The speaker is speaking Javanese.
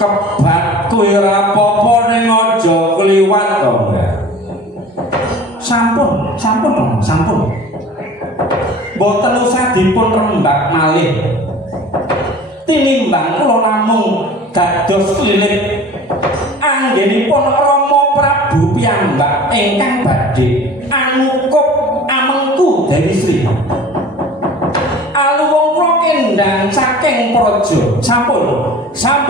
kebat kuwi ora apa-apa ning aja kliwat to. Sampun, sampun dong, sampun. Mboten usah dipun rembak malih. Tinimbang kula namung dados lilit anggenipun Rama Prabu piyambak ingkang badhe anukup amengku Dewi Sri. Aluwung kula kendang saking praja. Sampun, sampun